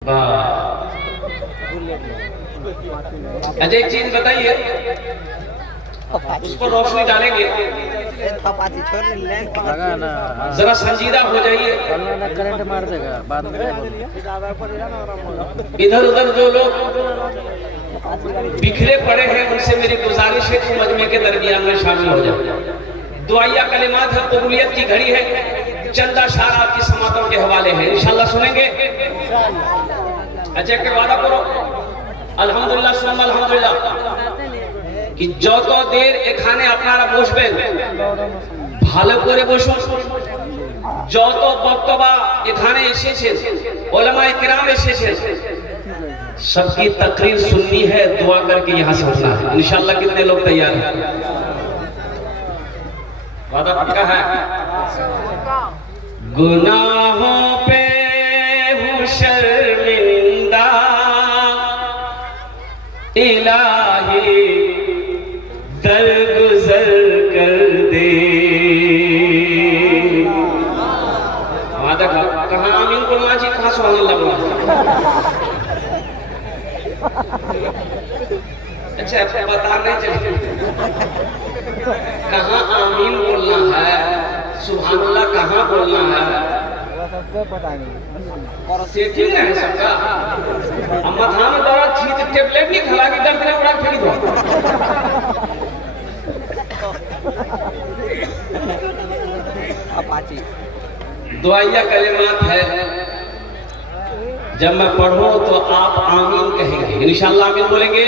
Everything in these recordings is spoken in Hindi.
अच्छा एक चीज बताइए, उस पर रोशनी डालेंगे, जरा संजीदा हो जाइए। करंट मार देगा बाद में। इधर उधर जो लोग बिखरे पड़े हैं उनसे मेरी गुजारिश है कि मजमे के दरमियान में शामिल हो जाए। दुआया कलिमात है, कबूलियत की घड़ी है, चंद अशार आपकी समातों के हवाले हैं, इंशाल्लाह सुनेंगे। अच्छा के वादा करो अल्हम्दुलिल्लाह सुम अल्हम्दुलिल्लाह कि যত দের এখানে আপনারা বসবেন ভালো করে বসুন। যত বক্তব্য এখানে এসেছেন উলামায়ে কিরাম এসেছেন सबकी तकरीर सुननी है, दुआ करके यहाँ से उठना है इंशाल्लाह। कितने लोग तैयार हैं? वादा पक्का है? गुनाहों पे हूँ शर्मिंदा इलाही दरगुजर कर दे। वादा कहाँ आमीन बोलना जी, कहाँ सुभान अल्लाह बोलना। अच्छा आपको बता नहीं चाहिए कहाँ आमीन बोलना है, सुभान अल्लाह कहाँ बोलना है, सबको पता नहीं। और सेटिंग है सबका। अम्मा था में दवा चीज टेबलेट नहीं खिला के दर्द ने उड़ा फेंक दो। अपाची दुआया कलिमात है, जब मैं पढ़ूं तो आप आमीन कहेंगे, इंशाल्लाह आमीन बोलेंगे।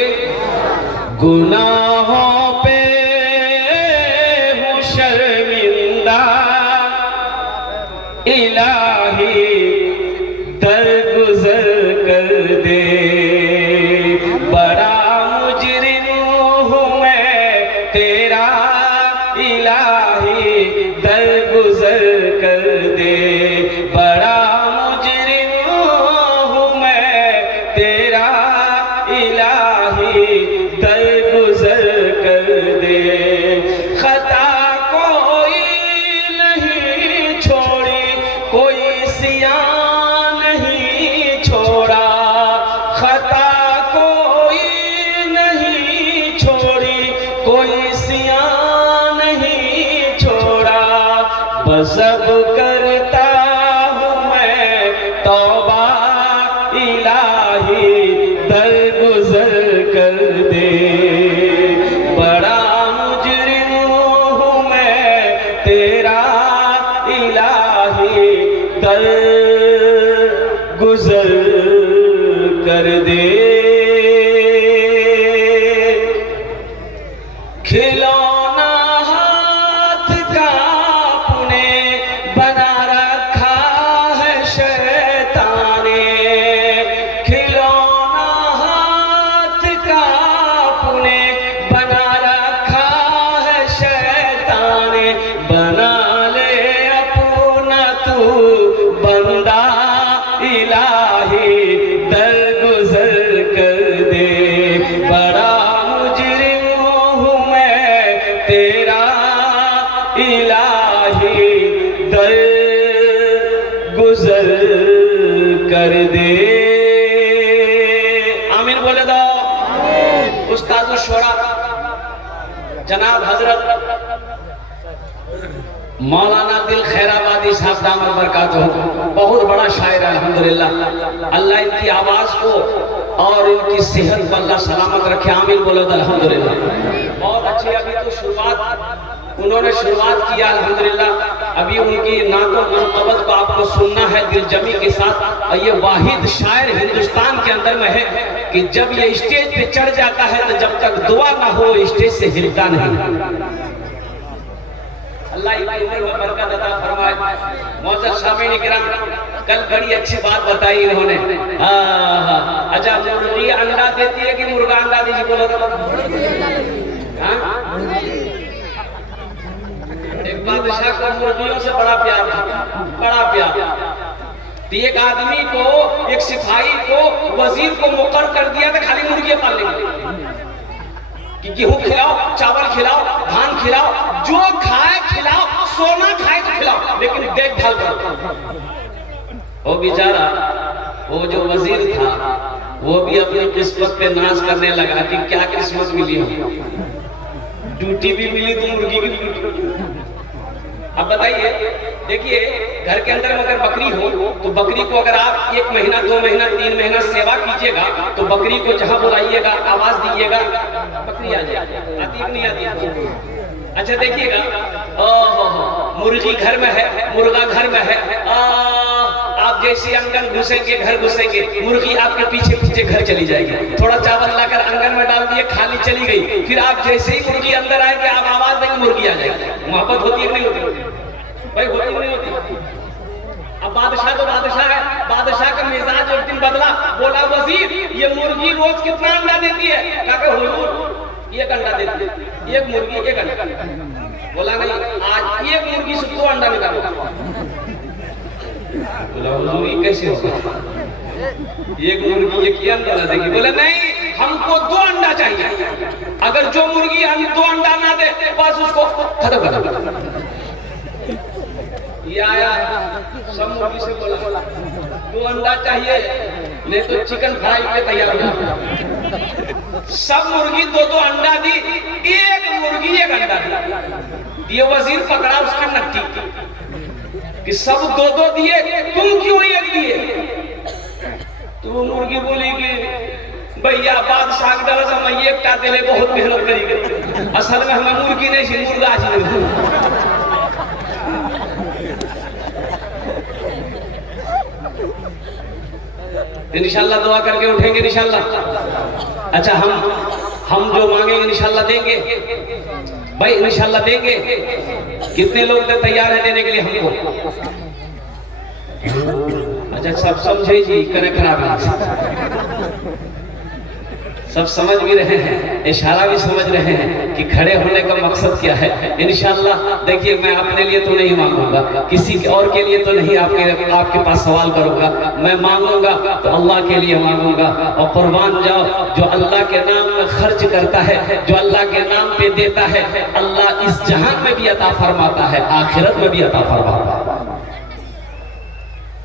गुनाहों पे हूँ शर्मिंदा इलाही दरगुजर कर दे। बड़ा मुजरिम हूँ मैं तेरा इलाही दरगुजर कर दे। बड़ा मुजरिम हूँ मैं तेरा इलाही दरगुजर कर दे। खता कोई नहीं छोड़ी, कोई सियान नहीं छोड़ा। खता कोई नहीं छोड़ी, कोई सियान नहीं छोड़ा। बस अब करता हूँ मैं तौबा इलाही दरगुजर कर दे। बड़ा मुजरिम हूँ मैं तेरा इलाही दरगुजर कर दे। खिलौना हाथ का अपने बना रखा है शैतान ने। खिलौना हाथ का अपने बना रखा है शैतान ने। बना ले अपना तू बंदा इलाही दरगुजर कर दे। बड़ा मुजरिम हूँ मैं तेरा इलाही दरगुजर कर दे। आमीन बोले दो। उस्ताद शुरा जनाब हजरत मौलाना दिल खैराबादी साहब दामद बरकातहू, बहुत बड़ा शायर है अल्हम्दुलिल्लाह। अल्लाह इनकी आवाज को और इनकी सेहत को अल्लाह सलामत रखे, आमीन बोलो अल्हम्दुलिल्लाह। बहुत अच्छी अभी तो शुरुआत उन्होंने किया अल्हम्दुलिल्लाह। अभी उनकी नातो मनक़बत को आपको सुनना है दिलजमी के साथ। और ये वाहिद शायर हिंदुस्तान के अंदर में है कि जब ये स्टेज पे चढ़ जाता है तो जब तक दुआ ना हो स्टेज से हिलता नहीं। अल्लाह इनकी उम्र में बरकत अता फरमाए। मौजूद सामीन किराम, कल बड़ी अच्छी बात बताई इन्होंने। अच्छा मुर्गी अंडा देती है कि मुर्गा अंडा दीजिए बोलो तो। एक बादशाह को मुर्गियों से बड़ा प्यार था, बड़ा प्यार। तो एक आदमी को, एक सिपाही को, वजीर को मुकर कर दिया था खाली मुर्गियां पालने के लिए कि गेहूं खिलाओ, चावल खिलाओ, धान खिलाओ, जो खाए खिलाओ, सोना खाए तो खिलाओ, लेकिन देखभाल करो। वो बेचारा वो जो वजीर था वो भी अपनी किस्मत पे नाज करने लगा कि क्या किस्मत मिली हो, ड्यूटी भी मिली तो मुर्गी की ड्यूटी। अब बताइए, देखिए घर के अंदर अगर बकरी हो तो बकरी को अगर आप 1 महीना 2 महीना 3 महीना सेवा कीजिएगा तो बकरी को जहां बुलाइएगा आवाज दीजिएगा बकरी आ जाएगी। आती कि नहीं आती? अच्छा देखिएगा, मुर्गी घर में है, मुर्गा घर में है, आप जैसे आंगन घुसेंगे, घर घुसेंगे, मुर्गी आपके पीछे पीछे घर चली जाएगी। थोड़ा चावल लाकर आंगन में डाल दिए, खाली चली गई, फिर आप जैसे ही मुर्गी अंदर आएंगे आप आवाज देंगे, मुर्गी आ जाएगी। मोहब्बत होती है कि नहीं होती भाई? होती नहीं होती? अब बादशाह तो बादशाह है, बादशाह का मिजाज एक दिन बदला, बोला वजीर ये मुर्गी रोज कितना अंडा देती है? कहा हुजूर 1 अंडा देती है। 1 मुर्गी 1 अंडा। बोला नहीं, आज 1 मुर्गी से 2 अंडा निकालो। बोला हुजूर कैसे होगा? 1 मुर्गी 1 ही अंडा देगी। बोले नहीं, हमको 2 अंडा चाहिए। अगर जो मुर्गी हम 2 अंडा ना दे बस उसको खत्म कर दो। ये आया सब मुर्गी से बोला 2 अंडा चाहिए, नहीं तो चिकन फ्राई पे तैयार हो। सब मुर्गी 2-2 अंडा दी, 1 मुर्गी 1 अंडा दी। ये वजीर पकड़ा उसका नट्टी कि सब 2-2 दिए, तुम क्यों 1 दिए? तो मुर्गी बोली कि भैया बादशाह के डर से मैं 1 का दिले बहुत मेहनत करी, असल में हमें मुर्गी नहीं सी मुर्गा चाहिए। इंशाल्लाह दुआ करके उठेंगे इंशाल्लाह। अच्छा हम जो मांगेंगे इंशाल्लाह देंगे भाई, इंशाल्लाह देंगे। कितने लोग तैयार हैं देने के लिए हमको? अच्छा सब समझे जी, करे खराब सब समझ भी रहे हैं, इशारा भी समझ रहे हैं कि खड़े होने का मकसद क्या है। इंशाल्लाह देखिए, मैं अपने लिए तो नहीं मांगूंगा, किसी और के लिए तो नहीं आपके पास सवाल करूंगा। मैं मांगूंगा तो अल्लाह के लिए मांगूंगा। और कुर्बान जाओ, जो अल्लाह के नाम में खर्च करता है, जो अल्लाह के नाम पे देता है, अल्लाह इस जहान में भी अता फरमाता है, आखिरत में भी अता फरमाता है।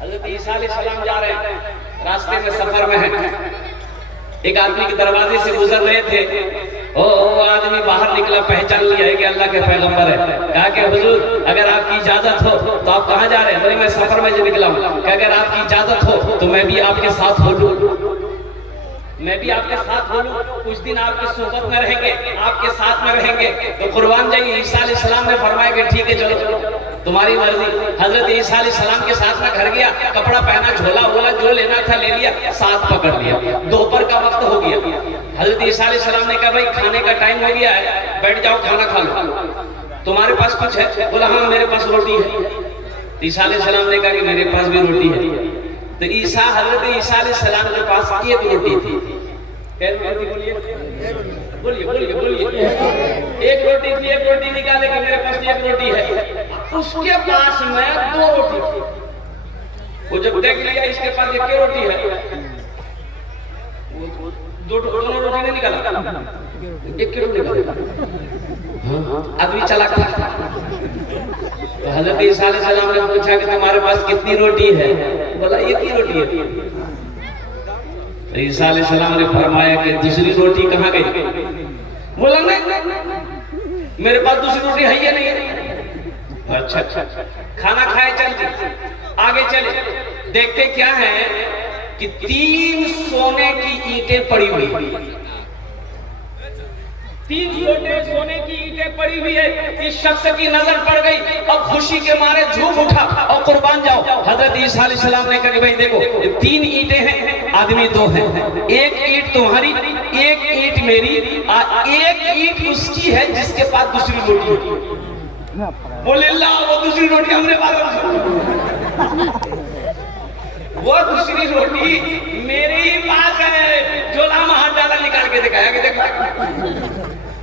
हज़रत ईसा अलैहिस्सलाम जा रहे हैं, रास्ते में सफर में है, एक आदमी के दरवाजे से गुजर रहे थे। ओ आदमी बाहर निकला, पहचान लिया कि अल्लाह के पैगंबर है। कहा कि हुजूर अगर आपकी इजाजत हो तो आप कहाँ जा रहे हैं? बोले मैं सफर में निकला हूँ। कहा अगर आपकी इजाजत हो तो मैं भी आपके साथ हो लूं, मैं भी आपके साथ हो लूं, कुछ दिन आपकी सोहबत में रहेंगे, आपके साथ में रहेंगे। तो कुर्बान जाइए, ईसा अलैहिस्सलाम ने फरमाया कि ठीक है चलो तुम्हारी मर्जी। हजरत ईसा अलैहिस्सलाम के साथ में घर गया, कपड़ा पहना, झोला वोला जो लेना था ले लिया, साथ पकड़ लिया। दोपहर का वक्त हो गया, हजरत ईसा अलैहिस्सलाम ने कहा भाई खाने का टाइम हो गया है, बैठ जाओ खाना खा लो। तुम्हारे पास कुछ है? बोला हाँ मेरे पास रोटी है। ईसा अलैहिस्सलाम ने कहा कि मेरे पास भी रोटी है। तो हजरत ईसा अलैहिस्सलाम के पास 1 रोटी थी। बोलिए बोलिए बोलिए। 1 रोटी थी, 1 रोटी निकाले कि मेरे पास 1 रोटी है। उसके पास में 2 रोटी थी। वो जब देख लिया इसके पास 1 रोटी है, दोनों रोटी नहीं निकाला, 1 रोटी निकाला। आदमी चालाक था। तो हजरत ईसा अलैहिस्सलाम ने पूछा कि तुम्हारे पास कितनी रोटी है? बोला 1 ही रोटी है। तो ईसा अलैहिस्सलाम ने फरमाया कि दूसरी रोटी कहाँ गई? बोला नहीं मेरे पास दूसरी रोटी है ही नहीं। अच्छा खाना खाए चलते आगे चले, देखते क्या है कि 3 सोने की ईंटें पड़ी हुई, 3 सोने की ईंटें पड़ी हुई है। इस शख्स की नजर पड़ गई और खुशी के मारे झूम उठा। और कुर्बान जाओ, हजरत ईसा अलैहिस्सलाम ने कहा कि भाई देखो 3 ईंटें हैं, आदमी 2 हैं, 1 ईंट तुम्हारी, 1 ईंट मेरी, 1 ईंट उसकी है जिसके पास दूसरी रोटी है। बोले ला वो दूसरी रोटी हमरे पास, वो दूसरी रोटी मेरे ही पास है। झोला में हाथ डाला, निकाल के दिखाया कि देखो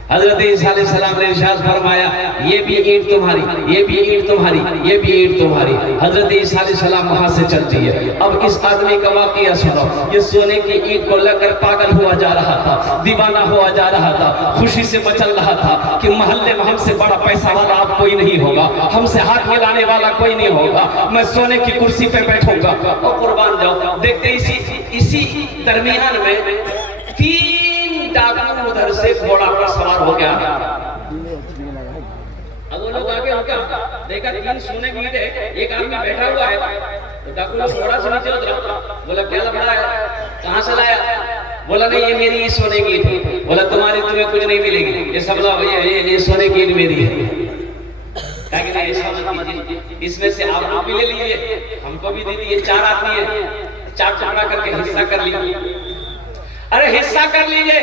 हजरत ईसा अलैहिस्सलाम ने इरशाद फरमाया, ये भी ईंट तुम्हारी, ये भी ईंट तुम्हारी, ये भी ईंट तुम्हारी। हजरत ईसा अलैहिस्सलाम वहां से चलती है। अब इस आदमी का वाकया सुनो। ये सोने की ईंट को लेकर पागल हुआ जा रहा था, दीवाना हुआ जा रहा था, खुशी से मचल रहा था कि मोहल्ले में हमसे बड़ा पैसा वाला अब कोई नहीं होगा, हमसे हाथ मिलाने वाला कोई नहीं होगा, मैं सोने की कुर्सी पे बैठूंगा और कुर्बान जाऊं। देखते इसी दरमियान में 3 डाकू उधर से घोड़ा पर सवार हो गया। अब वो लोग आगे होकर देखा 3 सोने की ईंट है, एक आदमी बैठा हुआ है। तो डाकू लोग घोड़ा से नीचे उतरा, बोला क्या लफड़ा है, कहां से लाया? बोला नहीं ये मेरी सोने की ईंट है। बोला तुम्हारी तुम्हें कुछ नहीं मिलेगी, ये सब लो, ये सोने की ईंट मेरी है। इसमें से आप भी ले लीजिए, हमको भी दे दीजिए। 4 आदमी है, 4 टुकड़ा करके हिस्सा कर लीजिए। अरे हिस्सा कर लीजिए।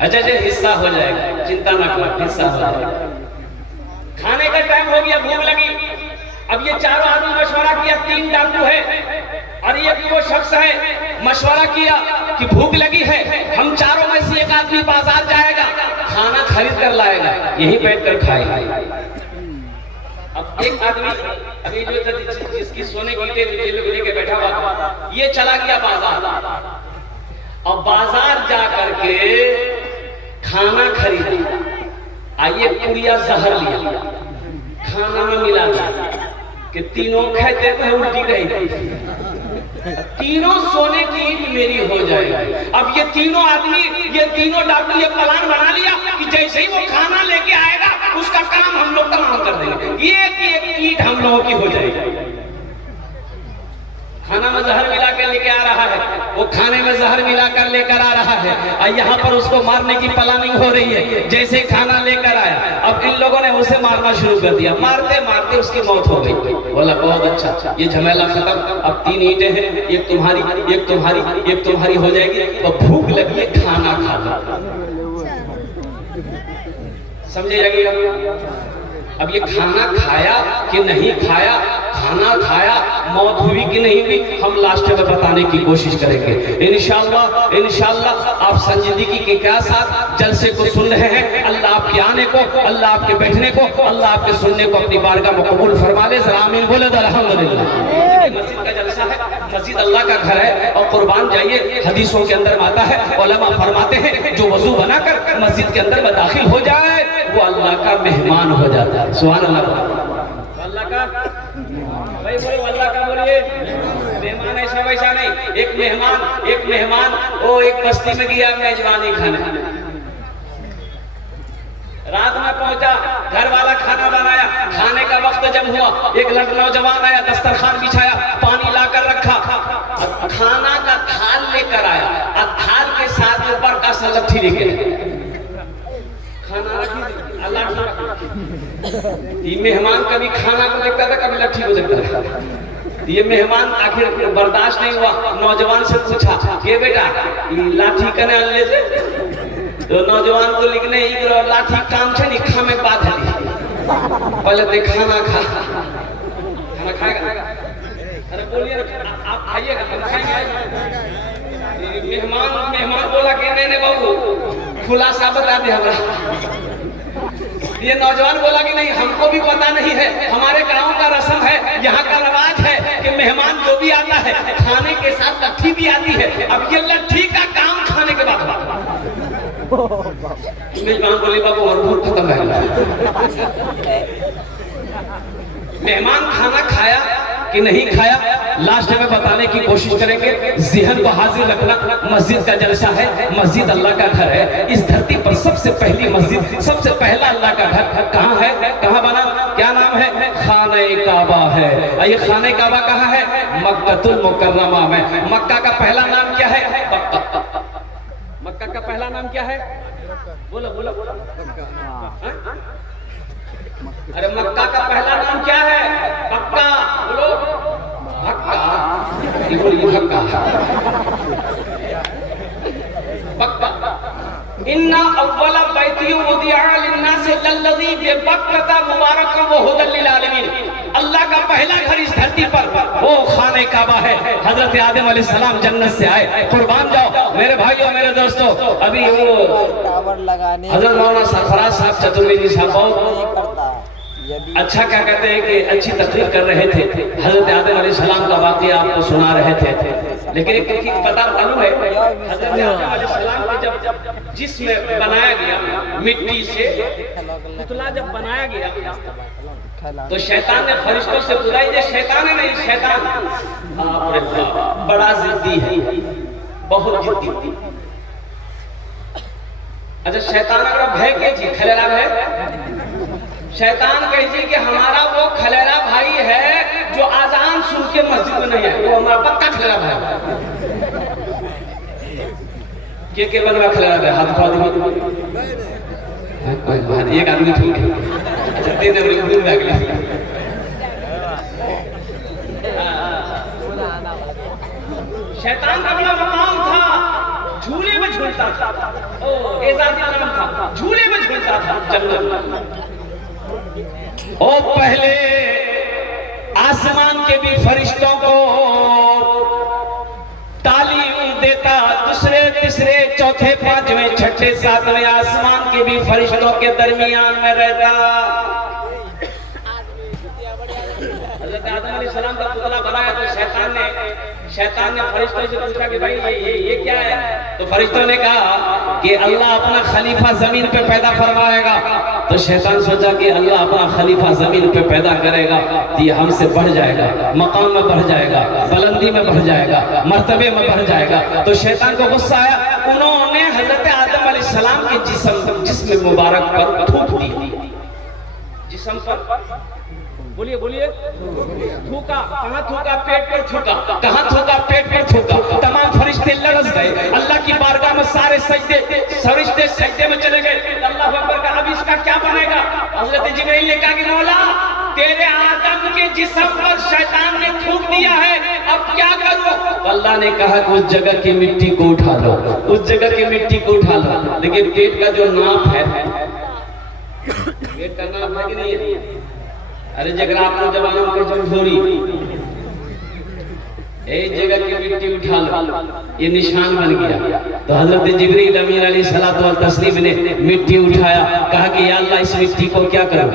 अच्छा अच्छा हिस्सा हो जाएगा, चिंता ना करो, हिस्सा हो जाएगा। खाने का टाइम हो गया, भूख लगी। अब ये चारों आदमी मशवरा किया, 3 डाकू है और ये भी वो शख्स है। मशवरा किया कि भूख लगी है, हम चारों में से एक आदमी बाजार जाएगा, खाना खरीद कर लाएगा, यहीं बैठ कर खाएगा। अब एक आदमी अभी जो जिसकी सोने की ईंटें लेके बैठा हुआ, ये चला गया बाजार। अब बाजार जा करके खाना खरीदा, आइए पुड़िया जहर लिया, खाना में मिला कि तीनों खाते हैं, उल्टी रही। तीनों सोने की ईंट मेरी हो जाएगी। अब ये तीनों आदमी, ये तीनों डाकू ये प्लान बना लिया कि जैसे ही वो खाना लेके आएगा उसका काम हम लोग तमाम कर देंगे, एक ईंट हम लोगों की हो जाएगी। खाना में जहर मिला कर लेके आ रहा है, वो खाने में जहर मिलाकर लेकर आ रहा है और यहाँ पर उसको मारने की प्लानिंग हो रही है। जैसे खाना लेकर आया, अब इन लोगों ने उसे मारना शुरू कर दिया। मारते मारते उसकी मौत हो गई। बोला बहुत अच्छा, ये झमेला खत्म। अब 3 ईंटें हैं, एक तुम्हारी, एक तुम्हारी, एक तुम्हारी हो जाएगी। तो भूख लगी है, खाना खा लो। समझे जाइएगा। अब ये खाना खाया कि नहीं खाया, खाना खाया, मौत हुई कि नहीं हुई, हम लास्ट में बताने की कोशिश करेंगे इंशाअल्लाह। इंशाअल्लाह आप संजीदगी के क्या साथ जलसे को सुन रहे हैं। अल्लाह आपके आने को, अल्लाह आपके बैठने को, अल्लाह आपके सुनने को अपनी बारगाह में कबूल फरमा ले। जरा आमीन बोले तो अल्हम्दुलिल्लाह। मस्जिद का जलसा है, मस्जिद अल्लाह का घर है और कुर्बान जाइए। हदीसों के अंदर आता है, उलमा फरमाते हैं जो वजू बनाकर मस्जिद के अंदर में दाखिल हो जाए वो अल्लाह का मेहमान हो जाता है। सुभान अल्लाह। अल्लाह का भाई बोलो, अल्लाह का बोलिए। मेहमान ऐसा वैसा नहीं, एक मेहमान वो एक बस्ती में गया मेजबानी खाने। रात में पहुंचा, घर वाला खाना बनाया, खाने का वक्त जब हुआ एक नौजवान आया, दस्तरखान बिछाया, पानी लाकर रखा, खाना का थाल लेकर आया और थाल के साथ ऊपर का सलट्ठी लेके खाना रखी। अल्लाह ये मेहमान कभी खाना को देखता था, कभी लट्ठी को देखता था। ये मेहमान आखिर बर्दाश्त नहीं हुआ, नौजवान से पूछा के बेटा लाठी कने अल्ले से? तो नौजवान को लिखने लाठी काम छे निखा में बात है। पहले तो खाना खाएगा। अरे बोलिए आप खाइएगा, हम खाएंगे। मेहमान बोला कि नहीं बाबू खुलासा बता दे हमरा। ये नौजवान बोला कि नहीं हमको भी पता नहीं है, हमारे गांव का रस्म है, यहाँ का रवाज है कि मेहमान जो भी आता है खाने के साथ लट्ठी भी आती है। अब ये लट्ठी का काम खाने के बाद मेहमान बोले बाबू और भूख खत्म है। मेहमान खाना खाया कि नहीं खाया लास्ट में बताने की कोशिश करेंगे। ज़हन को हाजिर रखना, मस्जिद का जलसा है, मस्जिद अल्लाह का घर है। इस धरती पर सबसे पहली मस्जिद, सबसे पहला अल्लाह का घर कहाँ है, कहाँ बना, क्या नाम है? खाने काबा है। ये खाने काबा कहाँ है? मक्कातुल मुकर्रमा में। मक्का का पहला नाम क्या है? मक्का का पहला नाम क्या है? बोलो बोलो बोलो। अरे मक्का का पहला नाम क्या है? पक्का बोलो। पक्का इन्ना अव्वला बैती वुदिअ लिन्नास लल्लज़ी बिबक्कता मुबारकन व हुदल लिल आलमीन। अल्लाह का पहला घर इस धरती पर वो खाने काबा है। हजरत आदम अलैहिस्सलाम जन्नत से आए। कुर्बान जाओ मेरे भाइयों मेरे दोस्तों। अभी वो टावर लगाने हजरत मौलाना सरफराज साहब चतुर्वेदी साहब बहुत नहीं करता। यदि अच्छा क्या कहते हैं कि अच्छी तकरीर कर रहे थे। हजरत आदम अलैहिस्सलाम का वाक़या आपको सुना रहे थे, लेकिन एक चीज़ पता मालूम है, हजरत आदम अलैहिस्सलाम के जब जिस्म बनाया गया मिट्टी से, पुतला जब बनाया गया तो शैतान ने फरिश्तों से बुराई दे, शैतान है नहीं, शैतान बड़ा जिद्दी है, बहुत जिद्दी। अच्छा शैतान अगर भय के जी खलेरा है, शैतान कहे कि हमारा वो खलेरा भाई है जो आजान सुन के मस्जिद में नहीं है, वो हमारा पक्का खलेरा भाई। के बनवा खलेरा भाई हाथ उठा दीजिए। एक आदमी ठीक है, अच्छा तीन आदमी लग गया। शैतान का बड़ा मकाम था, झूले में झूलता था। ओ एजाजी नाम था, झूले में झूलता था जन्नत में। ओ पहले आसमान के भी फरिश्तों को तालीम देता, दूसरे तीसरे चौथे पांचवें छठे सातवें आसमान के भी फरिश्तों के दरमियान में रहता। हज़रत आदम अलैहिस्सलाम का पुतला बनाया तो शैतान ने फरिश्तों से पूछा कि भाई ये क्या है? तो फरिश्तों ने कहा कि अल्लाह अपना खलीफा जमीन पे पैदा फरमाएगा। तो शैतान सोचा कि अल्लाह अपना खलीफा जमीन पे पैदा करेगा तो ये हमसे बढ़ जाएगा, मकाम में बढ़ जाएगा, बुलंदी में बढ़ जाएगा, मर्तबे में बढ़ जाएगा। तो शैतान को गुस्सा आया, उन्होंने हजरत आदम अलैहिस्सलाम के जिस्म मुबारक पर थूक दिया। जिस्म पर बोलिए बोलिए, थूका। कहाँ थूका? पेट पर थूका। कहाँ थूका? पेट पर थूका। तमाम फरिश्ते लरज़ गए। अल्लाह की बारगाह में सारे फरिश्ते सजदे में चले गए। अल्लाह अकबर का अब इसका क्या बनेगा? हज़रत जिब्रील ने कहा कि मौला तेरे आदम के जिस्म पर शैतान ने थूक दिया है, अब क्या करूं? अल्लाह ने कहा कि उस जगह की मिट्टी को उठा लो, उस जगह की मिट्टी को उठा लो। लेकिन पेट का जो नाप है, पेट का नाप है कि नहीं है? अरे जगह आपको जवानों के झोरी एक जगह की मिट्टी उठा लो, ये निशान बन गया। तो हजरत जिब्रील अमीन अलैहिस्सलातु व तस्लीम ने मिट्टी उठाया, कहा कि या अल्लाह इस मिट्टी को क्या करो?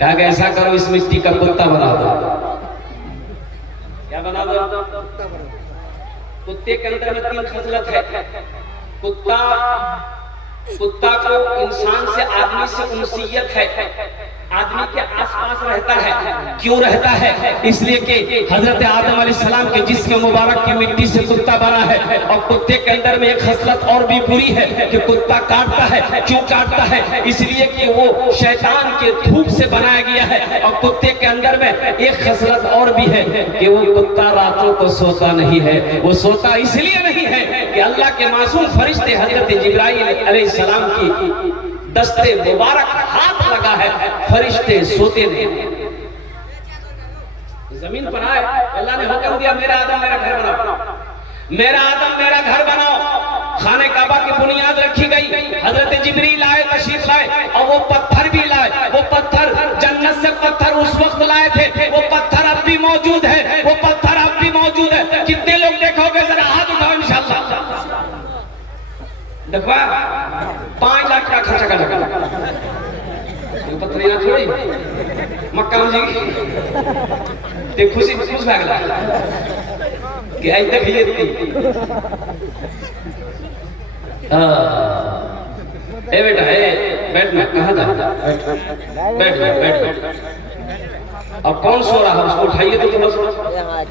कहा कि ऐसा करो इस मिट्टी का कुत्ता बना दो। क्या बना दो? कुत्ते के अंदर में 3 खसलत है। कुत्ता को इंसान से, आदमी से उनसियत है, आदमी के आसपास रहता है। क्यों रहता है? इसलिए कि हजरत आदम अलैहिस्सलाम के जिस्म मुबारक की मिट्टी से कुत्ता बना है। और कुत्ते के अंदर में एक खसलत और भी बुरी है कि कुत्ता काटता है। क्यों काटता है? इसलिए कि वो शैतान के थूक से बनाया गया है। और कुत्ते के अंदर में एक खसलत और भी है कि वो कुत्ता रातों को सोता नहीं है। वो सोता इसलिए नहीं है कि अल्लाह के मासूम फरिश्ते हजरत जिब्राइल अलैहिस्सलाम की दस्ते मुबारक हाथ लगा है, फरिश्ते सोते नहीं। जमीन पर आए, अल्लाह ने हुक्म दिया मेरा आदम मेरा घर बनाओ, मेरा आदम मेरा घर बनाओ। खाने काबा की बुनियाद रखी गई। हजरत जिब्रील आए, तशरीफ लाए, और वो पत्थर भी लाए। वो पत्थर जन्नत से पत्थर उस वक्त लाए थे, वो पत्थर अब भी मौजूद है, वो पत्थर अब भी मौजूद है। कितने लोग देखोगे? जरा हाथ उठाओ इंशाअल्लाह। देखवा 5 लाख का खर्चा कर लगा पत्थर यहाँ थोड़ी मक्का जी ते खुशी खुश भाग लगा कि आई तक ये ए बेटा बैठ में कहाँ जा बैठ बैठ। अब कौन सो रहा है? उसको उठाइए तो बस।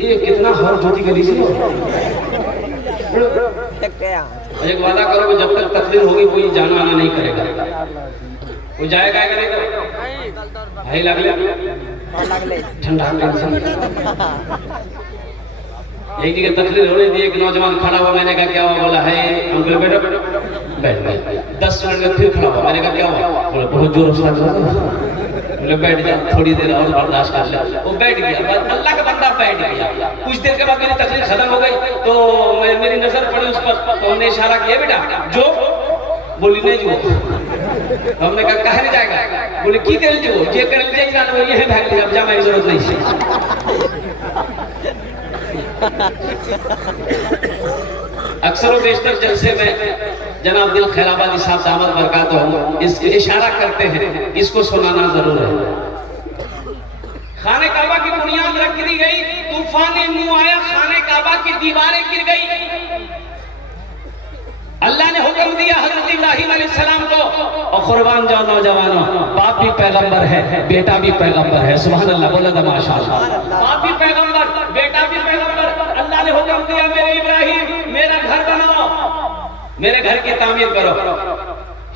ये कितना हर ज्योति गली से एक वादा करो कि जब तक तकरीर होगी कोई जाना आना नहीं करेगा। कोई जाएगा कि नहीं? भाई लगले ठंडा एक जगह तकरीर होने दी, एक नौजवान खड़ा हुआ। मैंने कहा क्या हुआ? बोला है अंकल बेटा बैठ गए। 10 मिनट में फिर खड़ा हुआ। मैंने कहा क्या हुआ? बोला बहुत जोर से बोले बैठ जा, थोड़ी देर और बर्दाश्त कर ले। वो बैठ गया, अल्लाह का बंदा बैठ गया। कुछ देर के बाद मेरी तकरीर खत्म हो गई तो मेरी नजर पड़ी उस पर, तो हमने इशारा किया बेटा जो बोली नहीं जो। तो हमने कहा कहे नहीं जाएगा, बोले की कर जो जे कर जाएगा वो ये है भाग ले, अब जाने की जरूरत नहीं है। अक्सर व बेशतर जलसे में जनाब दिल खैराबादी साहब दामद बरकातहू इसके इशारा करते हैं, इसको सुनाना जरूर है। खाने काबा की बुनियाद रख दी गई, तूफान मुंह आया, खाने काबा की दीवारें गिर गई। अल्लाह ने हुक्म दिया हजरत इब्राहिम अलैहिस्सलाम को, और कुर्बान जाओ नौजवानों, बाप भी पैगंबर है, बेटा भी पैगंबर है। सुभान अल्लाह, बोला था माशाअल्लाह। बाप भी पैगंबर, बेटा भी पैगंबर। अल्लाह ने हुक्म दिया मेरे इब्राहिम मेरा घर बनाओ, मेरे घर की तामीर करो।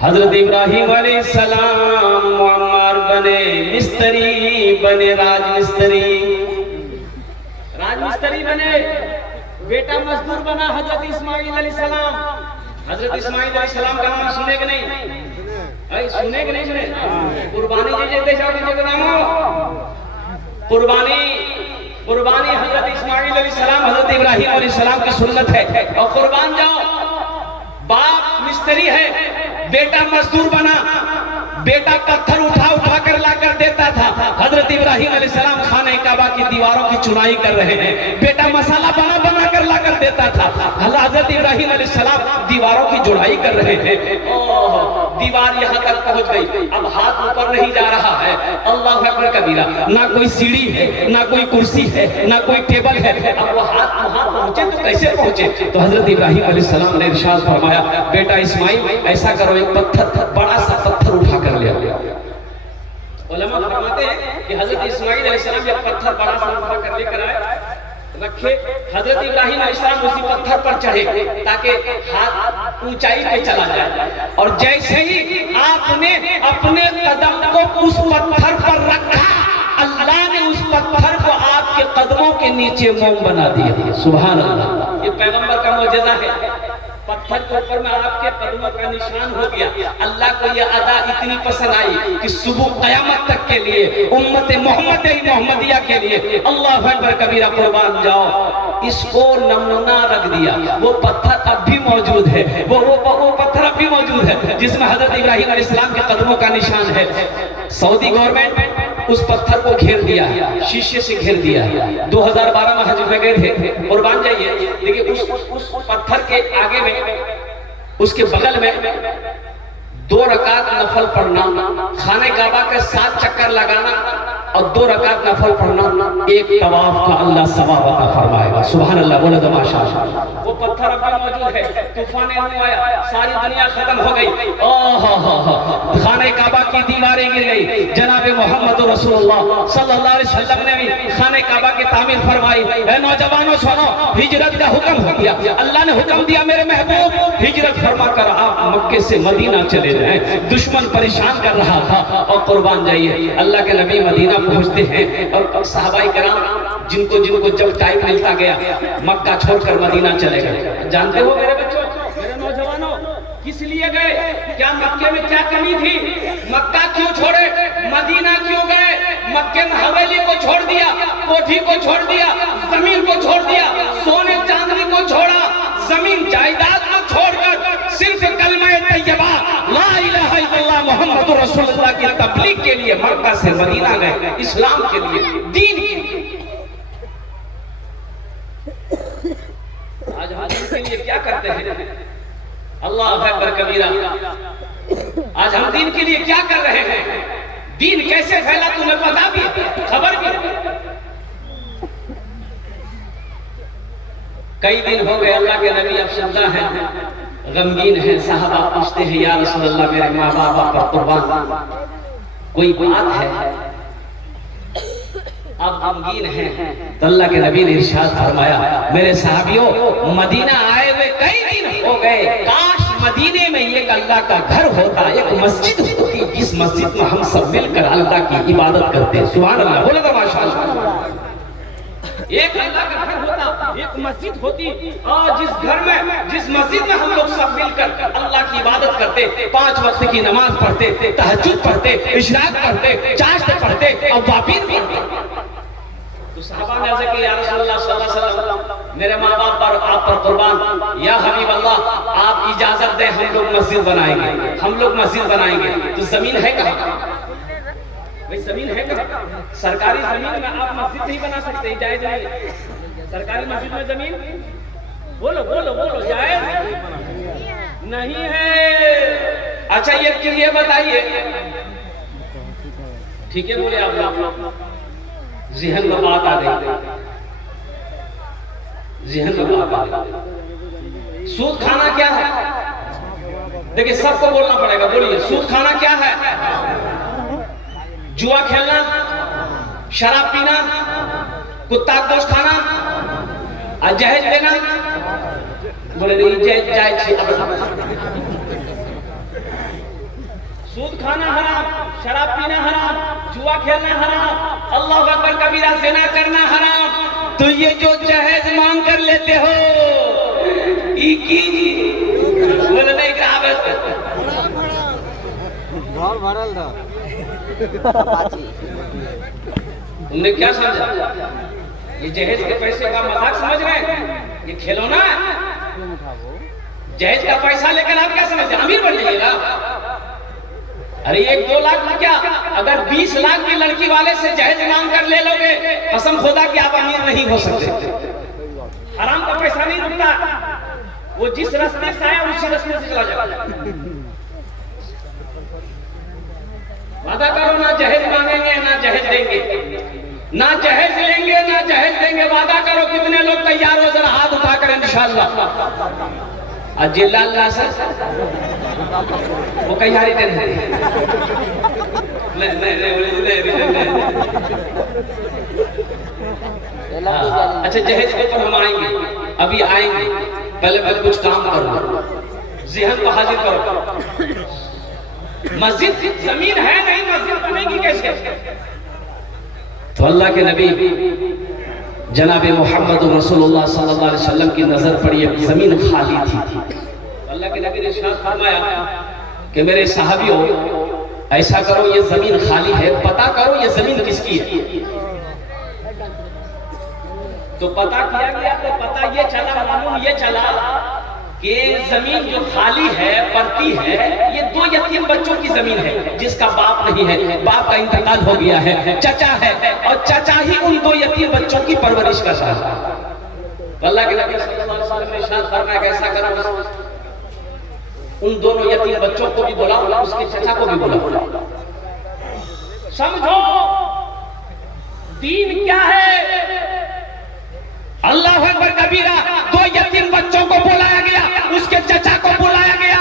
हजरत इब्राहिम अलैहिस्सलाम मुअम्मर बने, मिस्त्री बने, राजमिस्त्री बने। बेटा मजदूर बना हजरत इस्माइल अलैहिस्सलाम। हजरत इस्माइल अलैहिस्सलाम का नाम सुने कि नहीं? अरे सुने कि नहीं सुने? कुर्बानी जे जाते कुर्बानी हजरत इस्माइल अलैहिस्सलाम, हजरत इब्राहिम अलैहिस्सलाम की सुन्नत है। और कुर्बान जाओ, बाप मिस्त्री है, बेटा मजदूर बना। बेटा पत्थर उठा उठा कर ला कर देता था। हजरत इब्राहिम अलैहिस्सलाम खाने काबा की दीवारों की चुनाई कर रहे हैं, बेटा मसाला बना बना कर ला कर देता था। हजरत इब्राहिम अलैहिस्सलाम दीवारों की जुड़ाई कर रहे हैं। ओह, दीवार यहाँ तक पहुँच गई, अब हाथ ऊपर नहीं जा रहा है। अल्लाह अकबर कबीरा, ना कोई सीढ़ी है, ना कोई कुर्सी है, ना कोई टेबल है। अब वो हाथ वहाँ पहुँचे तो कैसे पहुँचे? तो हजरत इब्राहिम अलैहिस्सलाम ने इरशाद फरमाया, बेटा इस्माइल ऐसा करो, एक पत्थर, बड़ा सा पत्थर उठा कर ले। उलमा फरमाते हैं कि हजरत इस्माइल अलैहिस्सलाम जब पत्थर बड़ा सा उठा कर लेकर आए, रखे, हजरत इब्राहिम अलैहिस्सलाम उसी पत्थर पर चढ़े ताकि हाथ ऊंचाई पे चला जाए। और जैसे ही आपने अपने कदम को उस पत्थर पर रखा, अल्लाह ने उस पत्थर को आपके कदमों के नीचे मोम बना दिया। सुभान अल्लाह, ये पैगंबर का मौजज़ा है। पत्थर के ऊपर में आपके कदमों का निशान हो गया। अल्लाह को यह अदा इतनी पसंद आई कि सुबह कयामत तक के लिए, उम्मत मोहम्मदिया के लिए, अल्लाह अकबर कबीरा, कुर्बान जाओ, इसको नमूना रख दिया। वो पत्थर अब भी मौजूद है, वो पत्थर अब भी मौजूद है जिसमें हजरत इब्राहिम अलैहिस्सलाम के कदमों का निशान है। सऊदी गवर्नमेंट उस पत्थर को घेर दिया, शीशे से घेर दिया। 2012 में हज में गए थे, कुर्बान जाइए, देखिए उस पत्थर के आगे में, उसके बगल में 2 रकात नफल पढ़ना, खाने काबा के 7 चक्कर लगाना और 2 रकात नफल पढ़ना, एक तवाफ का अल्लाह सवाब अता फरमाएगा। सुभान अल्लाह, बोले तो माशाअल्लाह। वो पत्थर अब मौजूद है, तूफान आया, सारी दुनिया खत्म हो गई। ओह, खाने काबा की दीवारें गिर गई। जनाब मोहम्मद रसूलुल्लाह सल्लल्लाहु अलैहि वसल्लम ने भी खाने काबा की तामीर फरमाई। ऐ नौजवानों सुनो, हिजरत का हुक्म हो गया। अल्लाह ने हुक्म दिया, मेरे महबूब हिजरत फरमा कर आप मक्के से मदीना चले जाएं। दुश्मन परेशान कर रहा था। और कुर्बान जाइए, अल्लाह के नबी मदीना पहुंचते हैं और सहाबाई कराम जिनको जब टाइम मिलता गया, मक्का छोड़कर मदीना चले गए। जानते हो मेरे बच्चों, मेरे नौजवानों, किस लिए गए? क्या मक्के में क्या कमी थी? मक्का क्यों छोड़े? मदीना क्यों गए? मक्के में हवेली को छोड़ दिया, कोठी को छोड़ दिया, जमीन को छोड़ दिया, सोने चांदी को छोड़ा, जमीन जायदाद को छोड़कर सिर्फ कलमा तैयबा ला इलाहा इल्लल्लाह मुहम्मदुर रसूलुल्लाह की तबलीग के लिए मक्का से मदीना गए, इस्लाम के लिए, दीन के लिए। आज हम दीन के लिए क्या करते हैं? अल्लाह अकबर कबीरा, आज हम दीन के लिए क्या कर रहे हैं? दीन कैसे फैला तुम्हें पता भी, खबर भी? कई दिन हो गए, अल्लाह के नबी अफसरदा हैं, गमगीन है। साहबा पूछते हैं, या रसूल अल्लाह, मेरे माँ बाप पर कुर्बान, कोई बात है? आप गमगीन हैं। तो अल्लाह के नबी ने इरशाद फरमाया, मेरे साहबियों, मदीना आए हुए कई दिन हो गए, काश मदीने में एक अल्लाह का घर होता, एक मस्जिद होती, जिस मस्जिद में हम सब मिलकर अल्लाह की इबादत करते। सुभान अल्लाह, बोले तो माशाअल्लाह। एक अल्लाह का घर होता, एक मस्जिद होती, और जिस मस्जिद में हम लोग सब मिलकर अल्लाह की इबादत करते, 5 वक्त की नमाज पढ़ते, तहज्जुद पढ़ते, इशराक पढ़ते, चाश्त पढ़ते और वाबीर पढ़ते। तो सहाबा ने अर्ज़ किया, या रसूलल्लाह सल्लल्लाहु अलैहि वसल्लम, मेरे माँ बाप पर आप पर कुर्बान, या हबीब अल्लाह आप इजाजत दें हम लोग मस्जिद बनाएंगे, हम लोग मस्जिद बनाएंगे। तो जमीन है कहाँ भाई, जमीन है कहाँ? सरकारी जमीन में आप मस्जिद नहीं बना सकते, जायज नहीं। सरकारी मस्जिद में जमीन, बोलो बोलो बोलो, जायज नहीं है। अच्छा ये बताइए, ठीक है बोले आप, ज़हन में बात आ गई, ज़हन में बात आ गई। सूद खाना क्या है? देखिए सबको बोलना पड़ेगा, बोलिए सूद खाना क्या है? जुआ खेलना, शराब पीना, कुत्ता का गोश्त खाना, और जहेज देना। बोले नहीं जहेज सूद खाना हराम, शराब पीना हराम, जुआ खेलना हराम, अल्लाह अकबर कबीरा ज़िना करना हराम। तो ये जो जहेज मांग कर लेते हो बोले नहीं घर भरल दो। तुमने क्या समझा? ये जहेज के पैसे का मजाक समझ रहे हैं? ये खिलौना है। जहेज का पैसा लेकर आप क्या समझते? अमीर बन जाइएगा? अरे 1-2 लाख में क्या, अगर 20 लाख की लड़की वाले से जहेज मांग कर ले लोगे, कसम खुदा कि आप अमीर नहीं हो सकते। हराम का पैसा नहीं रुकता, वो जिस रास्ते से आया उसी रास्ते से चला जाएगा। वादा करो ना जहेज मांगेंगे ना जहेज देंगे, ना जहेज लेंगे ना जहेज देंगे। वादा करो, कितने लोग तैयार हो? जरा हाथ उठाकर इंशाअल्लाह। जिल्लाल सर वो कहीं हारी नहीं। अच्छा जहेज को तो हम आएंगे, अभी आएंगे, पहले कुछ काम करो, ज़हन को हाजिर करो। मस्जिद जमीन है नहीं, मस्जिद बनेगी कैसे? तो अल्लाह के नबी जनाब मोहम्मद रसूलुल्लाह सल्लल्लाहु अलैहि वसल्लम की नजर पड़ी, एक जमीन खाली थी। अल्लाह के नबी ने इरशाद फरमाया कि मेरे सहाबियों ऐसा करो, ये जमीन खाली है, पता करो ये जमीन किसकी है। तो पता किया गया, तो पता ये चला, मालूम ये चला कि जमीन जो खाली है, पड़ती है, ये 2 यतीम बच्चों की जमीन है, जिसका बाप नहीं है, बाप का इंतकाल हो गया है, चचा है, और चचा ही उन 2 यतीम बच्चों की परवरिश कर रहा है। अल्लाह के नबी सल्लल्लाहु अलैहि वसल्लम ने इरशाद फरमाया कैसा करो, उन दोनों यतीम बच्चों को भी बुलाओ, उसके चचा को भी बुलाओ। समझो दीन क्या है। अल्लाह अकबर कबीरा, 2 यतीम बच्चों को बुलाया गया, उसके चचा को बुलाया गया।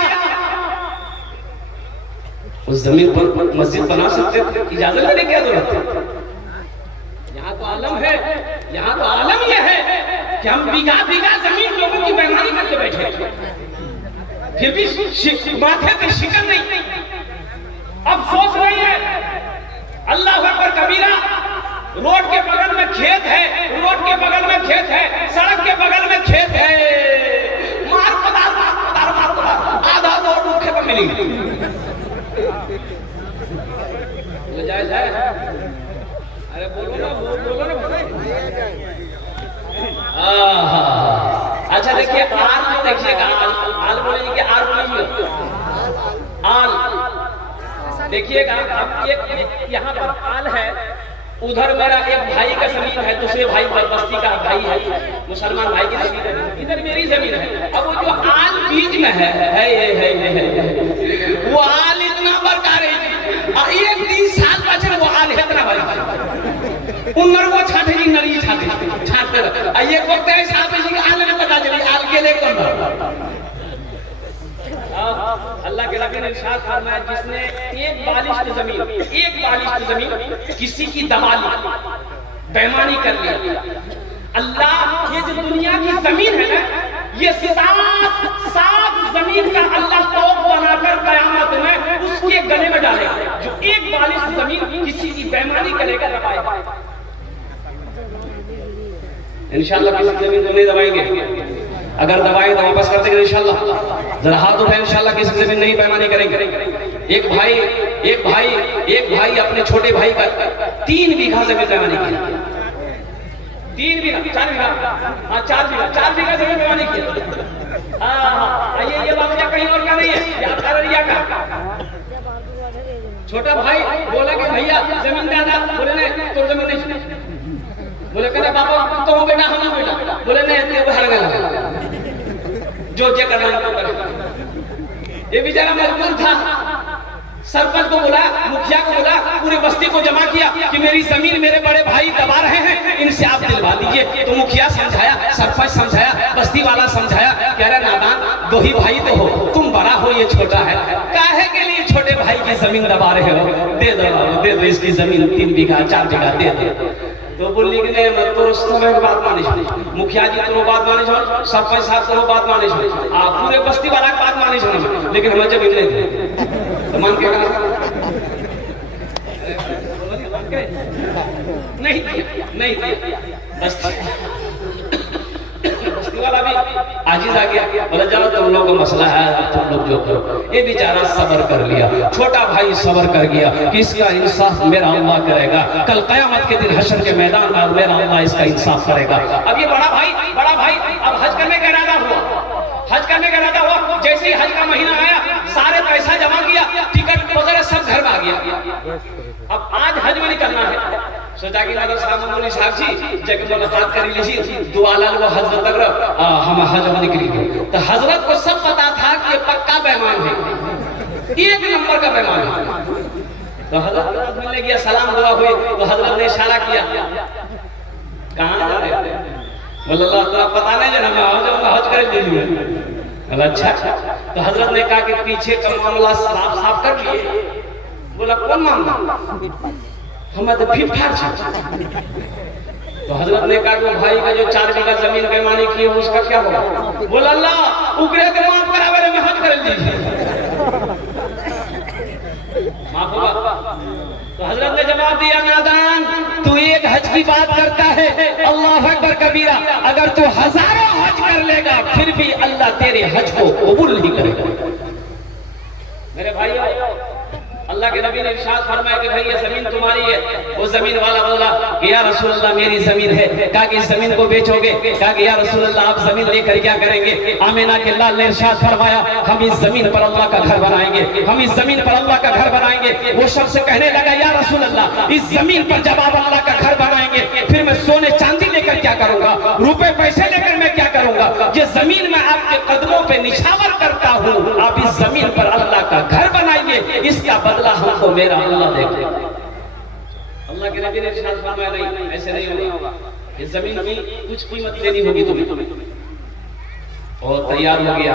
उस जमीन पर मस्जिद बना सकते थे, इजाजत लेने की जरूरत है? यहाँ तो आलम है, यहाँ तो आलम यह है कि हम बीघा बीघा जमीन लोगों की बेईमानी करके बैठे, फिर भी माथे पे शिकन नहीं, अफसोस नहीं है। अल्लाह अकबर कबीरा, रोड के बगल में खेत है, रोड के बगल में खेत है, सड़क के बगल में खेत है, मार आधा रोड रूखे पर मिली। जायज है? अरे बोलो ना, बोलो ना। अच्छा देखिए, आल में देखिएगा, आल बोलेंगे कि आल बोलेंगे, आल देखिएगा। अब एक यहाँ पर आल है, उधर मेरा एक भाई का जमीन है, दूसरे भाई बस्ती का भाई है, मुसलमान भाई की जमीन है, इधर मेरी जमीन है। अब वो जो आल बीच में है वो आल इतना बड़का रही, एक 30 साल बचे वो आल इतना बड़ा, उन्नर वो छाटेगी, नरी छाटते रहे। ये वक्त ऐसा आल ने पता चली आल के लिए कौन। अल्लाह के नबी ने इरशाद फरमाया, जिसने एक बालिश जमीन किसी की दबा ली, बेईमानी कर लिया, अल्लाह ये जो दुनिया की जमीन है ना, ये सात जमीन का अल्लाह तौब बनाकर कयामत में उसके गले में डालेगा। जो एक बालिश जमीन किसी की बेईमानी करेगा, दबाएगा। इंशाअल्लाह किसी जमीन को नहीं दबाएंगे, अगर दबाएं तो वापस कर देंगे इंशाअल्लाह। जरा हाथ उठाएं, इंशाअल्लाह किसी से भी नहीं बेईमानी करेंगे। एक भाई अपने छोटे भाई का 3 बीघा जमीन बेईमानी की। 3 बीघा 4 बीघा, हाँ 4 बीघा जमीन बेईमानी किया। हाँ ये बात क्या कहीं और का नहीं है, ये अररिया का छोटा भाई बोला कि भैया जमीन दादा, बोले नहीं तो जमीन नहीं, बोले करे बाबा तो हो बेटा हम बेटा, बोले नहीं ते बाहर गया जो जे करना है करे। ये बेचारा मजबूर था, सरपंच को बोला, मुखिया को बोला, पूरी बस्ती को जमा किया कि मेरी जमीन मेरे बड़े भाई दबा रहे हैं, इनसे आप दिलवा दीजिए। तो मुखिया समझाया, सरपंच समझाया, बस्ती वाला समझाया, कह रहे नादान 2 ही भाई तो हो, तुम बड़ा हो ये छोटा है, काहे के लिए छोटे भाई की जमीन दबा रहे हो, दे दो इसकी जमीन 3 बीघा 4 बीघा दे दो। तो बोली कि नहीं मैं तो समय की बात मानिश, मुखिया जी तो बात मानिश हो, सरपंच साहब तो बात मानिश हो, आप पूरे बस्ती वाला की बात मानिश हो, लेकिन हमें जमीन नहीं थे तो मान के नहीं बस्ती वाला भी आजिज आ गया, बोला जाओ तुम लोग का मसला है, तुम लोग जो करो। ये बेचारा सब्र कर लिया, छोटा भाई सब्र कर गया कि इसका इंसाफ मेरा अल्लाह करेगा, कल कयामत के दिन हशर के मैदान में मेरा अल्लाह इसका इंसाफ करेगा। अब ये बड़ा भाई अब हज करने का इरादा हुआ, जैसे ही हज का महीना आया सारे पैसा जमा किया, टिकट वगैरह सब घर में आ गया। अब आज हज में निकलना है, सोचा कि अगर सामने साहब जी जगह मुलाकात कर लीजिए, दुआ ला लो हजरत तक हम हज में निकलेंगे। तो हजरत को सब पता था कि पक्का बेईमान है, 1 नंबर का बेईमान है। तो हजरत मिलने गया, सलाम दुआ हुई, तो हजरत ने इशारा किया, कहाँ जा रहे हो? बोला अल्लाह तेरा पता नहीं जना मैं हज कर लीजिए। अच्छा, तो हजरत ने कहा कि पीछे का मामला साफ कर लिए। बोला कौन मामला? हमें तो फिट ठाक। तो हजरत ने कहा कि भाई का जो 4 बीघा जमीन बेईमानी की है उसका क्या होगा? बोला अल्लाह उगरे के माफ करावे में हज कर लीजिए, माफ होगा। तो हजरत ने जवाब दिया, नादान तू 1 हज की बात करता है, अल्लाह अकबर कबीरा, अगर तू हजारों हज कर लेगा फिर भी अल्लाह तेरे हज को कबूल नहीं करेगा। मेरे भाइयों, अल्लाह के नबी ने इरशाद फरमाया कि भाई ये जमीन तुम्हारी है। वो जमीन वाला बोला कि या रसूल अल्लाह मेरी जमीन है। कहा कि इस जमीन को बेचोगे? कहा कि या रसूल अल्लाह आप जमीन लेकर क्या करेंगे? आमिना के लाल ने इरशाद फरमाया हम इस जमीन पर अल्लाह का घर बनाएंगे, हम इस जमीन पर अल्लाह का घर बनाएंगे। वो शख्स कहने लगा या रसूल अल्लाह इस जमीन पर जब आप अल्लाह का घर बनाएंगे फिर मैं सोने चांदी लेकर क्या करूंगा, रुपए पैसे लेकर मैं क्या करूंगा? ये जमीन मैं आपके कदमों पे निछावर करता हूँ, आप इस जमीन पर अल्लाह का घर बनाइए, इसका बदला हमको मेरा अल्लाह देगा। अल्लाह के नबी ने इरशाद फरमाया नहीं ऐसे नहीं होगा, इस जमीन की कुछ कीमत लेनी होगी तुम्हें। और तैयार हो गया,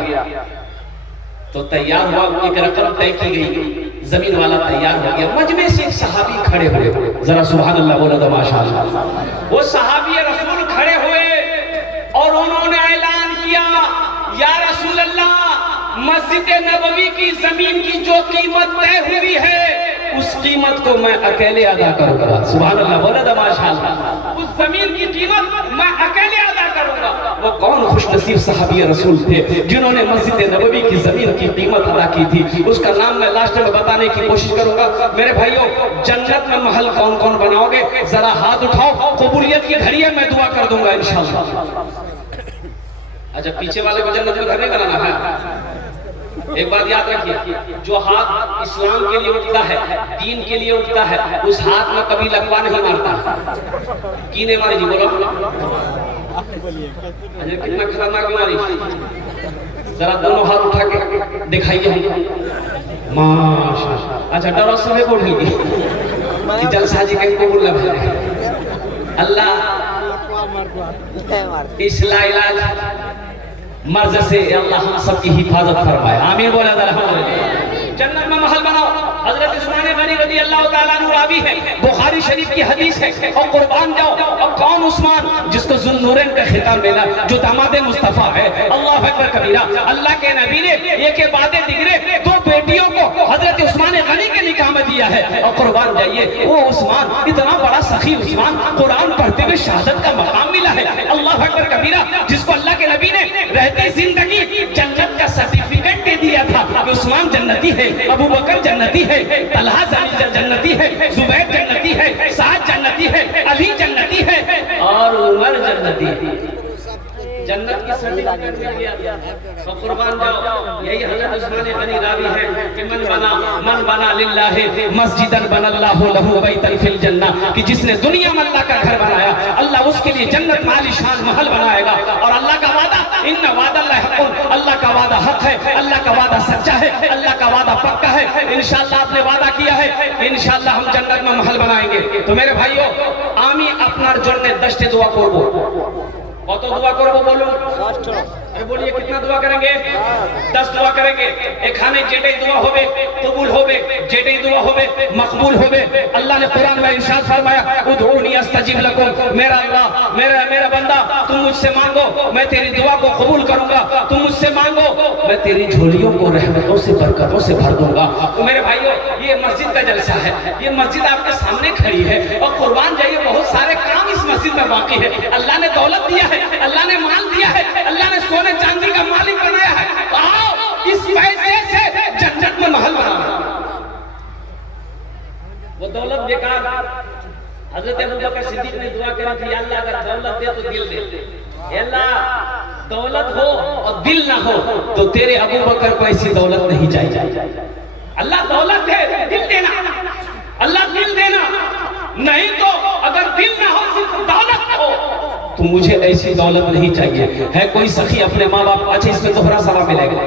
तो तैयार हुआ, एक रकम तय की गई, जमीन वाला तैयार हो गया। मजमे से एक सहाबी खड़े हुए, जरा सुभान अल्लाह बोला तो माशाअल्लाह। वो सहाबी रसूल खड़े हुए और उन्होंने ऐलान किया या रसूल अल्लाह मस्जिद नबवी की जमीन की जो कीमत तय हुई है उस कीमत को मैं अकेले अदा करूंगा। सुभान अल्लाह बोला तो माशाअल्लाह। उस जमीन की कीमत मैं अकेले अदा करूंगा। वो कौन खुशनसीब सहाबी रसूल थे जिन्होंने मस्जिद नबवी की जमीन की कीमत अदा की थी? उसका नाम मैं लास्ट में बताने की कोशिश करूंगा। मेरे भाइयों, जन्नत में महल कौन कौन बनाओगे? जरा हाथ उठाओ, कबूलियत की घड़ी है, मैं दुआ कर दूंगा इंशाअल्लाह। अच्छा, पीछे वाले को जन्नत में घर नहीं बनाना है। एक बात याद रखिए, जो हाथ इस्लाम के लिए उठता है, दीन के लिए उठता है, उस हाथ में कभी लकवा नहीं मारता। की नहीं मारी जी? बोलो कितना खतरनाक बीमारी। जरा दोनों हाथ उठा के दिखाइए माशाअल्लाह। अच्छा, डरो समय को उठेगी कि जलसा जी कहीं को बोल अल्लाह इसला इलाज मर्ज से अल्लाह हम सबकी हिफाजत फरमाए, आमीन बोला अल्हम्दुलिल्लाह। जन्नत में महल बनाओ। हजरत उस्मान गनी रज़ी अल्लाह ताला अन्हु रावी है, बुखारी शरीफ की हदीस है। और कुर्बान जाओ, अब कौन उस्मान जिसको ज़ुन्नूरैन का खिताब मिला, जो दामाद मुस्तफा है। अल्लाह अकबर कबीरा। अल्लाह के नबी ने एक के बाद दिगरे 2 बेटियों को हजरत उस्मान गनी के निकाह में दिया है। और कुर्बान जाइए, वो उस्मान इतना बड़ा सखी उस्मान, कुरान पढ़ते हुए शहादत का मकाम मिला है। अल्लाह अकबर कबीरा, जिसको अल्लाह के नबी ने रहते जिंदगी जन्नत का सर्टिफिकेट दे दिया था कि उस्मान जन्नती है, अबू बकर जन्नती है, तलहा जन्नती है, जुबैर जन्नती है, साद जन्नती है, अली जन्नती है और उमर जाती है, जन्नत की सर्टिफिकेट मिल गया तो कुर्बान जाओ। यही हज़रत उस्मान गनी रावी है कि मन बना लिल्लाहि मस्जिदन बनल्लाहु लहु बैतन फिल जन्ना, कि जिसने दुनिया में अल्लाह का घर बनाया अल्लाह उसके लिए जन्नत में आलीशान महल बनाएगा। और अल्लाह का वादा इन्ना वादल्लाहि हक़्क़ुन, अल्लाह का वादा हक है, अल्लाह का वादा सच्चा है, अल्लाह का वादा पक्का है। इंशाअल्लाह आपने वादा किया है, इंशाअल्लाह हम जन्नत में महल बनाएंगे। तो मेरे भाइयों, आमी अपनार जन्ने 10 दुआ करबो। কত দোয়া করব বলুন? 10টা। আরে বলিए कितना दुआ करेंगे? 10 दुआ करेंगे। এখানে যেটাই দোয়া হবে কবুল হবে, যেটাই দোয়া হবে মকবুল হবে। আল্লাহ ने कुरान में इरशाद फरमाया, उदऊनी अस्तजिब लकुम, मेरा अल्लाह, मेरा बंदा, तुम मुझसे मांगो मैं तेरी दुआ को कबूल करूंगा, तुम मुझसे मांगो मैं तेरी झोलियों को रहमतों से बरकतों से भर दूंगा। तो मेरे भाइयों, ये मस्जिद का जलसा है, ये मस्जिद आपके सामने खड़ी है और कुर्बान जाइए बहुत सारे काम इस मस्जिद में बाकी है। अल्लाह ने दौलत दिया है, अल्लाह ने माल दिया है, अल्लाह ने सोने चांदी का मालिक बनाया है। तो आओ इस पैसे से जन्नत में महल बनाओ। वो दौलत बेकार, हजरत अबू बकर सिद्दीक ने दुआ करी थी, अल्लाह अगर दौलत दे तो दिल दे। अल्लाह दौलत हो और दिल ना हो तो तेरे अबू बकर को ऐसी दौलत नहीं चाहिए। अल्लाह दौलत दे, दिल देना, अल्लाह दिल देना, नहीं तो अगर दिल ना हो सिर्फ दौलत हो तो मुझे ऐसी दौलत नहीं चाहिए। है कोई सखी अपने माँ बाप, अच्छा इसमें दोहरा सवाब मिलेगा,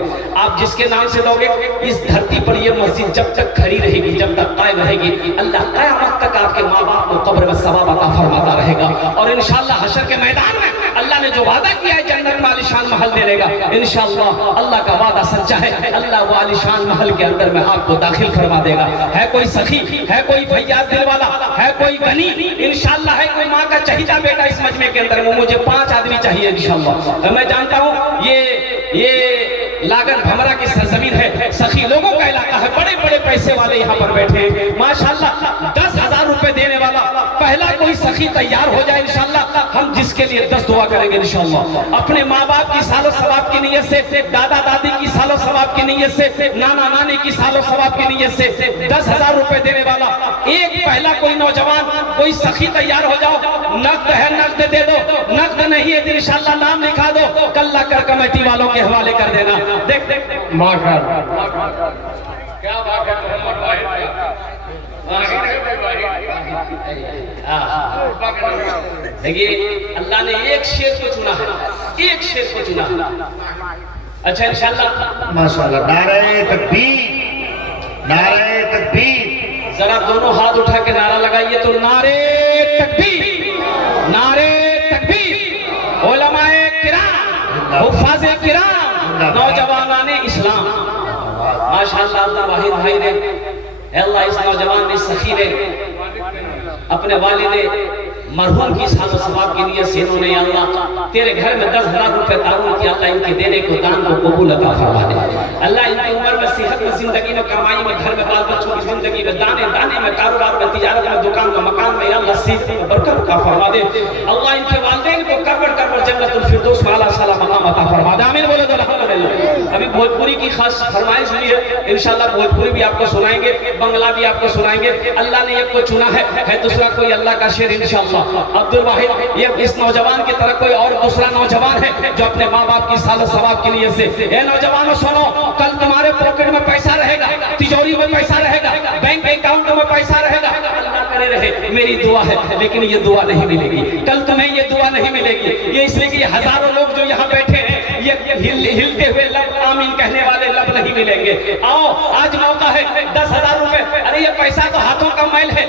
आप जिसके नाम से दोगे इस धरती पर ये मस्जिद जब तक खड़ी रहेगी, जब तक कायम रहेगी, अल्लाह क़यामत तक आपके माँ बाप को कब्र में सवाब अता फरमाता रहेगा। और इंशाअल्लाह हशर के मैदान में अल्लाह ने जो वादा किया है जन्नत में आलीशान महल देने का, इंशाअल्लाह अल्लाह का वादा सच्चा है, अल्लाह वो आलीशान महल के अंदर में आपको दाखिल फरमा देगा। है कोई सखी, है कोई भैया दिल वाला, है कोई गनी, इंशाअल्लाह है कोई माँ का चहीता बेटा इस मजमे के अंदर, मुझे 5 आदमी चाहिए इंशाअल्लाह। मैं जानता हूँ ये लागन भमरा की सरजमीन है, सखी लोगों का इलाका है, बड़े बड़े पैसे वाले यहाँ पर बैठे हैं माशाअल्लाह। 10,000 रुपए देने वाला पहला कोई सखी तैयार हो जाए इंशाअल्लाह, हम जिसके लिए 10 दुआ करेंगे इंशाअल्लाह। अपने माँ बाप की सालो सवाब की नीयत से, दादा दादी की सालो सवाब की नीयत से, नाना नानी की सालो सवाब की नीयत से 10,000 रुपए देने वाला एक पहला कोई नौजवान, कोई सखी तैयार हो जाओ। नकद है, नकद दे दो, नकद नहीं है इंशाअल्लाह नाम लिखा दो, कल्ला कर कमेटी वालों के हवाले कर देना। देख माशाअल्लाह क्या बात है, मोहम्मद वाहिद देखिए अल्लाह ने एक शेर को चुना है, एक शेर को चुना। अच्छा इंशाअल्लाह माशाअल्लाह, नारे तकबीर, नारे तकबीर। जरा दोनों हाथ उठा के नारा लगाइए तो नारे तकबीर, नारे तकबीर। उलमाए किराम, हुफ़ाज़े किराम, नौजवानाने इस्लाम, माशाअल्लाह अल्लाह वाहिद भाई ने, अल्लाह इस नौजवान ने, सखी ने अपने वालिदे मरहूम की सालो सवाब के लिए से इन्होंने अल्लाह तेरे घर में 10,000 रुपए ताउन किया, अल्लाह इनके देने को दान को कबूल अता फरमा दे। अल्लाह इनकी उम्र में, सेहत में, जिंदगी में, कमाई में, घर में, बाल बच्चों की जिंदगी में, दाने दाने में, कारोबार में, तिजारत में, दुकान में, मकान में, अल्लाह सेहत में बरकत अता फरमा दे। अल्लाह इनके वालिदैन को कब्र कब्र जन्नतुल फिरदौस में आला साला मकाम अता फरमा दे। आमीन बोलो तो अल्हम्दुलिल्लाह। अभी भोजपुरी की खास फरमाइश हुई है, इंशाअल्लाह भोजपुरी भी आपको सुनाएंगे, बंगला भी आपको सुनाएंगे। अल्लाह ने एक को चुना है दूसरा कोई अल्लाह का शेर इंशाअल्लाह। अब्दुल वाहिद, ये इस नौजवान की तरह कोई और दूसरा नौजवान है जो अपने माँ बाप की सालो सवाब के लिए से, ये नौजवानों सुनो, कल तुम्हारे पॉकेट में पैसा रहेगा, तिजोरी में पैसा रहेगा, बैंक अकाउंट में पैसा रहेगा, अल्लाह करे रहे, मेरी दुआ है, लेकिन ये दुआ नहीं मिलेगी, कल तुम्हें ये दुआ नहीं मिलेगी। ये इसलिए कि हजारों लोग जो यहाँ बैठे हैं ये हिलते हुए लब आमीन कहने वाले लब नहीं मिलेंगे। आओ आज मौका है, 10,000 रुपए, अरे ये पैसा तो हाथों का मैल है,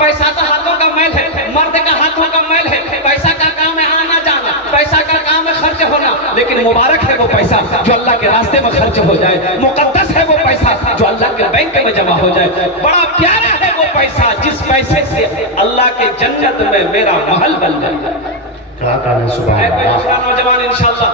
पैसा तो हाथों का मैल है, मर्द का हाथों का मैल है, पैसा का काम है आना जाना, पैसा का काम है खर्च होना, लेकिन मुबारक है वो पैसा जो अल्लाह के रास्ते में खर्च हो जाए, मुकद्दस है वो पैसा जो अल्लाह के बैंक में जमा हो जाए, बड़ा प्यारा है वो पैसा जिस पैसे से अल्लाह के जन्नत में मेरा महल बन जाए। दूसरा नौजवान इंशाअल्लाह,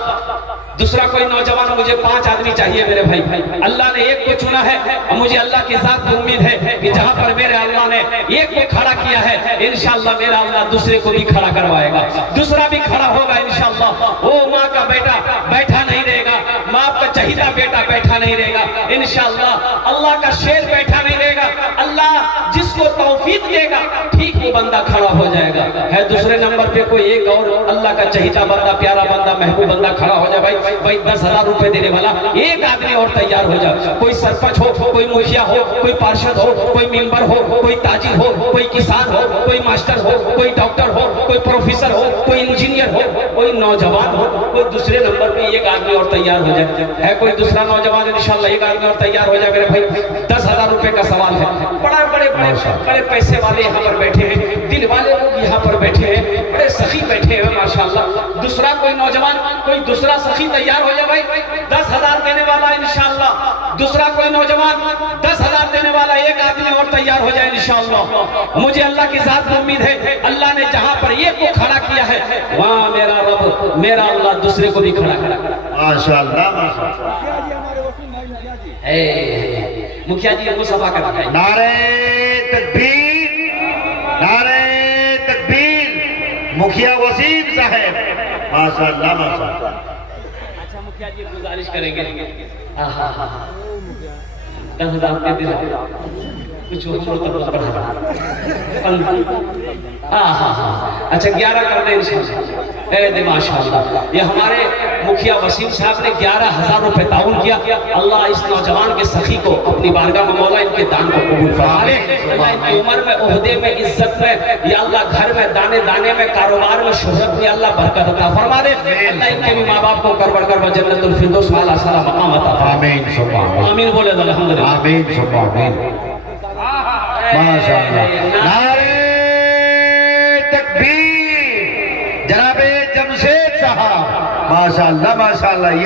दूसरा कोई नौजवान, मुझे 5 आदमी चाहिए मेरे भाई। अल्लाह ने एक को चुना है और मुझे अल्लाह की जात की उम्मीद है कि जहां पर मेरे अल्लाह ने एक को खड़ा किया है इंशाअल्लाह मेरा अल्लाह दूसरे को भी खड़ा करवाएगा, दूसरा भी खड़ा होगा इंशाअल्लाह। वो माँ का बेटा बैठा नहीं रहेगा, माँ का चहीता बेटा बैठा नहीं रहेगा इंशाअल्लाह, अल्लाह का शेर बैठा नहीं रहेगा। अल्लाह जिसको तौफीक देगा ठीक वो बंदा खड़ा हो जाएगा। है दूसरे नंबर पे कोई एक और अल्लाह का चहीता बंदा, प्यारा बंदा, महबूब बंदा खड़ा हो जाए, भाई 10,000 रुपए देने वाला एक आदमी और तैयार हो जाए। कोई सरपंच हो, कोई मुखिया हो, कोई पार्षद हो, कोई मेंबर हो, कोई ताजिर हो, कोई किसान हो, कोई मास्टर हो, कोई डॉक्टर हो, कोई प्रोफेसर हो, कोई इंजीनियर हो, कोई नौजवान हो, कोई दूसरे नंबर पे एक आदमी और तैयार हो जाए। है कोई दूसरा नौजवान इंशाल्लाह एक आदमी और तैयार हो जाए मेरे भाई। 10,000 रुपए का सवाल है। बड़े बड़े बड़े पैसे वाले यहाँ पर बैठे हैं, दिल वाले लोग यहाँ पर बैठे हैं, बड़े सखी बैठे हैं माशाल्लाह। दूसरा कोई नौजवान, कोई दूसरा सखी तैयार हो जाए भाई। 10,000 देने वाला इंशाल्लाह। दूसरा कोई नौजवान 10,000 देने वाला एक आदमी और तैयार हो जाए इंशाल्लाह। मुझे अल्लाह की जात में उम्मीद है, अल्लाह ने जहाँ पर एक को खड़ा किया है वहाँ मेरा रब, मेरा अल्लाह दूसरे को भी खड़ा करा। माशाअल्लाह। मुखिया जी को सफा कर दिया। नारे तकबीर, नारे तकबीर। मुखिया वसीम साहब, माशाअल्लाह माशाअल्लाह। अच्छा मुखिया जी गुजारिश करेंगे 10,000 दे दे कुछ अच्छा 11 कर दे इंशाल्लाह। माशाअल्लाह ये हमारे मुखिया वसीम साहब ने 11,000 रुपए ताउन किया। अल्लाह इस नौजवान के सखी को अपनी बारगाह में मौला इनके दान को कबूल फरमाए। अल्लाह इनकी उम्र में, ओहदे में, इज्जत में, या अल्लाह घर में, दाने दाने में, कारोबार में, शोहरत में अल्लाह बरकत अता फरमा दे। अल्लाह इनके भी माँ बाप को करबर करबर जन्नतुल फिरदौस वाला सारा मकाम अता फरमाए। आमीन सुभान आमीन बोले अल्हम्दुलिल्लाह। आमीन सुभान। माशाअल्लाह। नारे तकबीर। जनाबे जमशेद साहब, माशाअल्लाह माशाअल्लाह। ये